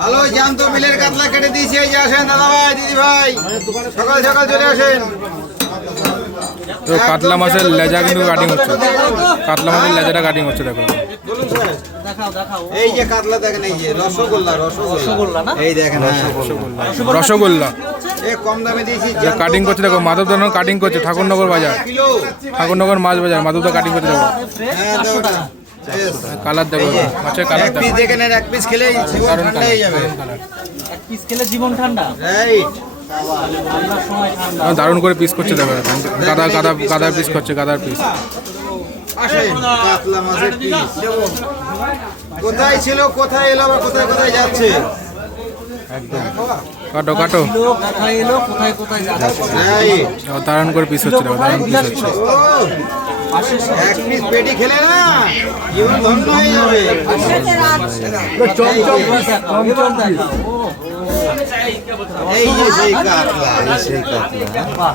ভালো জ্যান্ত বিলের কাতলা কেটে দিয়েছি, এই যে আসেন দাদা ভাই দিদি ভাই, সকাল সকাল চলে আসেন। তো কাতলা মাছের লেজা কিন্তু কাটিং হচ্ছে, কাতলা মাছের লেজাটা কাটিং হচ্ছে দেখো। বলুন স্যার, এই যে কাতলা দেখেন, এই যে রসগোল্লা, রসগোল্লা না, এই দেখেন রসগোল্লা এই কম দামে দিয়েছি। কাটিং করছে দেখো, মাধবদা কাটিং করছে, ঠাকুরনগর বাজার, ঠাকুরনগর মাছ বাজার, মাধবদা কাটিং করছে দেখো। কালার দেখো, মাছের কালার এক পিস দেখেন, এক পিস খেলে জীবন ঠান্ডা হয়ে যাবে। এক পিস খেলে জীবন ঠান্ডা। রাইট, দারুণ করে পিস করছে দেখো, গাদা গাদা গাদার পিস করছে, গাদার পিস। আসেন কাতলা মাছের পিস। কোথায় ছিল, কোথায় এলো, বা কোথায় কোথায় যাচ্ছে, কাটো কাটো, কোথায় এলো কোথায় কোথায় যাচ্ছে। রাইট, দারুণ করে পিস হচ্ছে দেখো, দারুণ পিস হচ্ছে। এক পিস পেটি খেলে না জীবন ধন্য হয়ে যাবে। এই যে সেই কাতলা, এই সেই কাতলা।